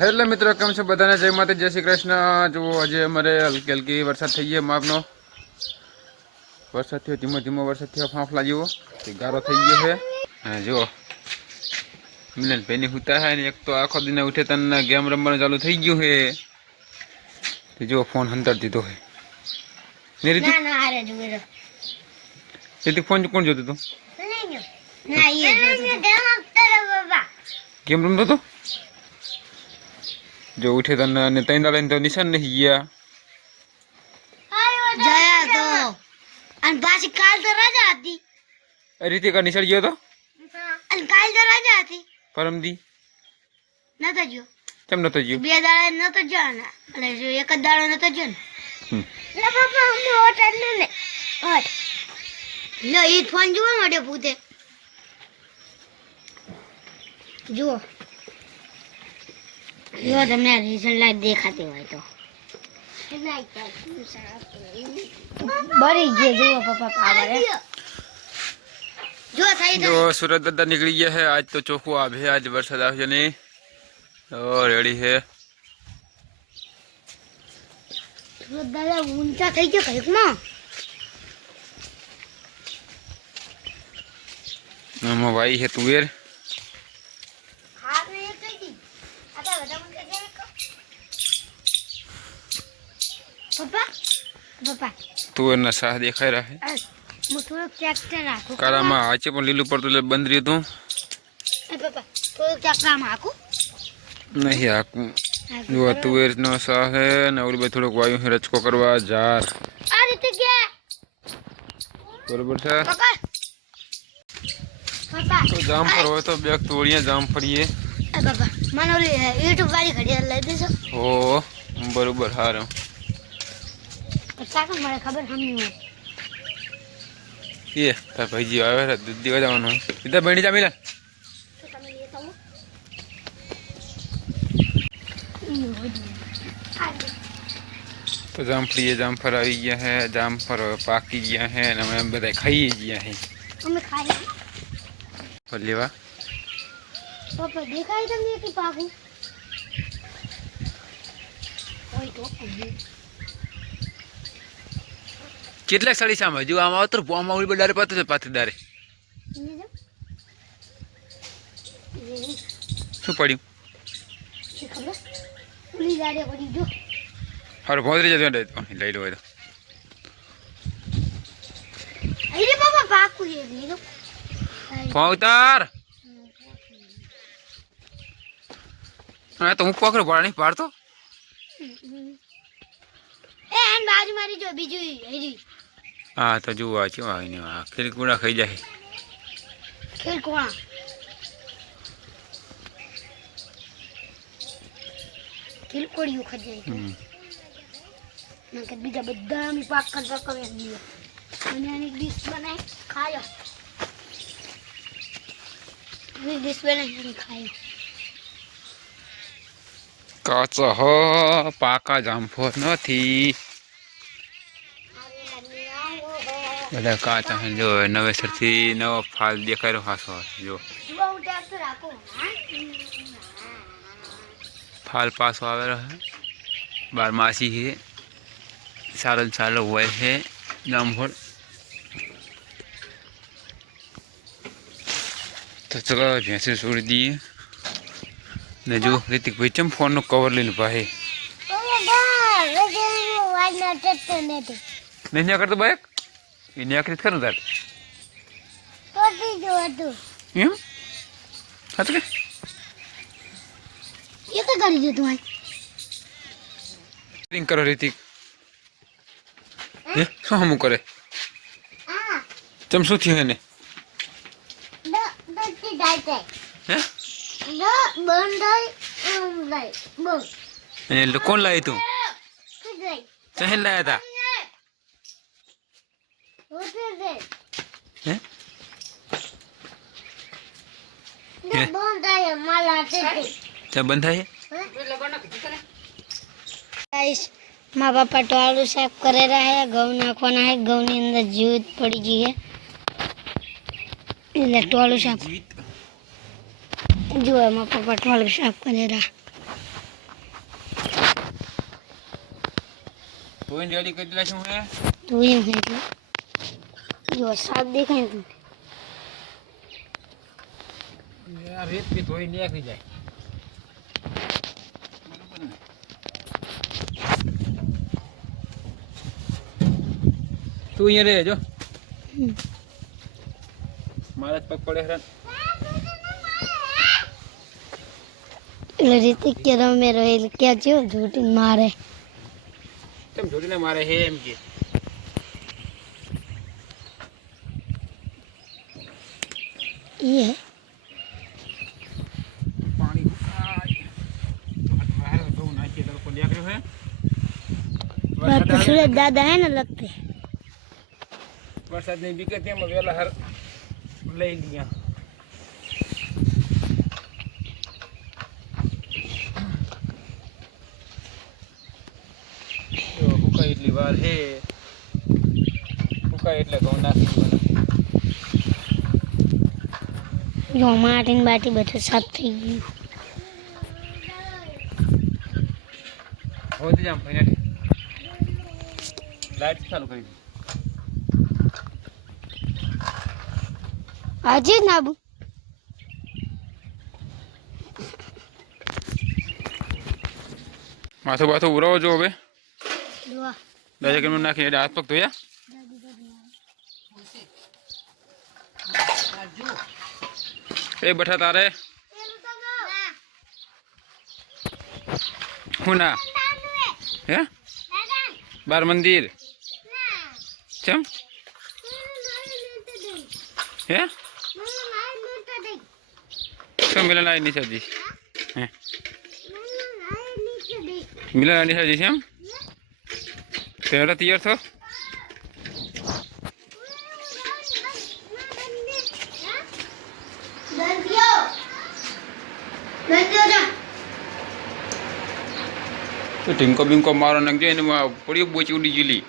Hello મિત્રો, કેમ છો બધાને? જય માતા, જય શ્રી કૃષ્ણ। જો આજે અમારે હલકી હલકી વરસાદ થઈ ગયો, માપનો વરસાદ થયો, ધીમો ધીમો વરસાદ થયો, ફાંફલા જેવો ગારો થઈ ગયો છે। અને જો મિલન ભાઈની હુતા હે ને, એક તો આખો દિને ઉઠે તને ગેમ રમવાનું ચાલુ થઈ ગયું છે। જો ફોન હંતાડ દીધો હે ને રીતિ રીતિ ફોન કોણ જોતું તું? ગેમ રમતો તો जो उठे तने ने तैन दाड़े तो निशान नहीं गया जाया तो अन पासी काल तो राजा आती रीति का निशान गयो तो अन काल तो राजा आती परम दी न तो जो केम न तो जो बे दाड़े न तो जो ना अरे जो एक दाड़ो न तो जो ले पापा हम होटल ने हट लो ई फोन जो मडे पूते जो यो તમને રિઝલ્ટ લાઈટ દેખાતી હોય તો બરી ગયો જો પપ્પા પાવર જો થઈ जो सूरज दादा निकली गया है। आज तो चोखो आब है, आज वरसाद आ नहीं और रेडी है। सूरज दादा ऊंचा થઈ ગયો કઈક માં हम भाई है तुवेर पापा पापा तुवेर ना साह देखाई रहा है। मु थोड़ा ट्रैक्टर રાખો कारा में आचे पण लीलू पड़तो ले बंद रही तू पापा थोड़ा ट्रैक्टर में આખું नहीं आकू जो तुवेर नो साह है ने ओली बे थोड़ो वायु है रचको करवा जार आ રીતે ગયા बरोबर છે। पापा पापा तो जामफर हो तो बेक तोड़िया जामफरिए ए पापा મને ઓલી YouTube વાળી ઘડિયાળ લઈ દેજો ओ बरोबर हारो કાકા મને ખબર હમ નહીં ये तार भाईजी आवे रे दूध देवा जावनो इधर बणी जा मिलन તો તમે લેતા હો तो जामफर आई गया है, जामफर पाकी गया है ने हम बधाय खाई गया है। અમે ખાઈ और लेवा પાપા દેખાય તમને કે પાકું ઓય તો કેટલા સાડી સામે જો આમ આવતો આમ ઓલી બડારે પાતો છે પાથીદારે શું પડ્યું ખબર ઉલી ગાડી પડી જો હારો ભોંદરી જતો લઈ લો તો અરે બાબા પાકું છે લીધો ફોતાર હા તો હું પકડો પડા નહીં પાડતો એ આન બાજુ મારી જો બીજું હેરી હા તો જોવા છે આઈને આ ખીલકુડા ખાઈ જાય ખેલ કોણ ખેલ કોડિયું ખજાય નકે બીજા બધા મી પાક કર પકવે દીયો અને આની ડીશ બનાય ખાયો ડીશ બનાય ખાયો કાચા હો પાકા જામફળ નથી બધા કાચા છે જો નવેસરથી નવો ફાલ દેખાઈ રહ્યો હાસો જો ફાલ પાસો આવેલો है बारमासी है सालन सालो हुए है जामफल। तो चलो भैंसे छोड़ दिए ने जो ऋतिक भाई चम फोन नो कवर ले पाए नहीं करते bike ini akrit kan udah ya satu ke ये क्या गाड़ी दे तुम्हारी रिंग करो ऋतिक ये શું હમું કરે ચમ શું થયું એને હે એને કોણ લાવી તું ચહેલ લાયા હતા હે क्या बंद है गाइस माँ पापा टोलू साफ करे रहा है घઉં નાખવાના है घઉં ની અંદર જીવત પડી ગઈ है એટલે ટોલू साफ जो है माँ पापा टोलू साफ करे रहा ધોઈને રેડી કરી દેલા શું હે તો એમ છે એટલે જો સાપ દેખાય ને તમને. આ રેત બી ધોઈ નીકળી જાય બરોબર ને તું અહીંયા રહેજો મારા જ પગ પડે હેરાન એટલે રીતે કે રમે રહે એટલે ક્યાં જેવો જોટીને મારે તેમ જોડીને મારે હે એમ કે એ પાણી બહુ નાખીએ તડકો નીકળ્યો હે बात तो सूरज दादा है ना लगते वरसाद नहीं बीके थे मैं वेला हर ले लिया तो हुका इतनी बार है हुका એટલે ઘઉં નાખી દેવાના जो मार्टिन बाटी બધું સાફ થઈ ગયું હોતી જામ ફાઈનલી લાઈટ ચાલુ કરી દી આજે જ નાબુ માથું બાથું ઉરાવો જો હવે દુઆ દાદા કેમ નાખીને હાથ પગ ધોયા એ બઠા તારે હું ના હે બાર મંદિર ચમ હે શું મિલન આવી નહીં સજી હે મિલન આવી સજી છે એમ તેરા તૈયાર થો તો ટીમકો બીમકો મારો નાખજો એને પડી બોચી ઉડી ગયેલી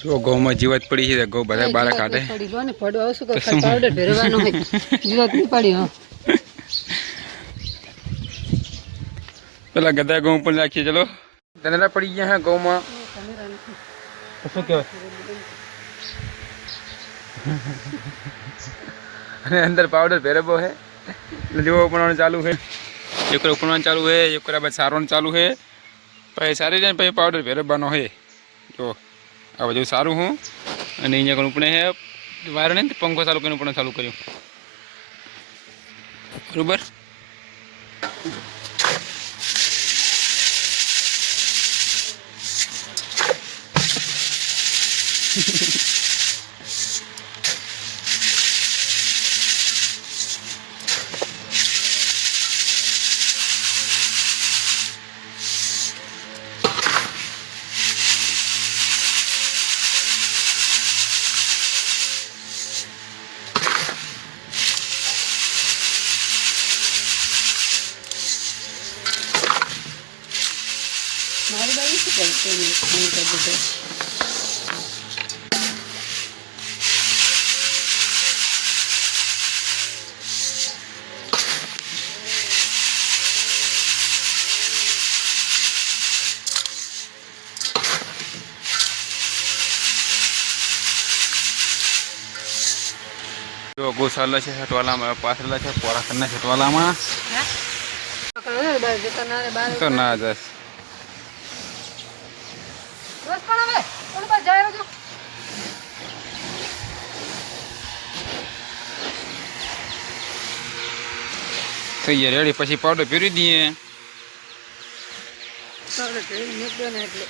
જો ઘઉંમાં જીવાત પડી છે ઘઉં બધા બાર કાઢે પેલા ગધા ઘઉં પણ નાખીએ ચલો ધનેરા પડી ગયા હે ઘઉંમાં શું કહેવાય અને અંદર પાવડર ભેરવો હે જેવો ઉપણવાનું ચાલુ છે એક ઉપણવાનું ચાલુ છે એક બાદ સારવાનું ચાલુ છે પછી સારી જાય પછી પાવડર ભેરવવાનો છે જો આ બધું સારું હું અને અહીંયા કોણ ઉપણે હે વાયર ને પંખો ચાલુ કરીને ઉપણે ચાલુ કર્યું બરોબર મારી બાઈ શું કરશે ને ફોન કરી દીધો જો ગોશાલા છે છટવાલામાં પાથરેલા છે પોરાખંડના છટવાલામાં તો ના જશ બસ પણ હવે કોણ પર જાય રહેજો થઈ ગયા રેડી. પછી પાવડર ફેરવી દઈએ. ચાલો, મૂકી દો ને એટલે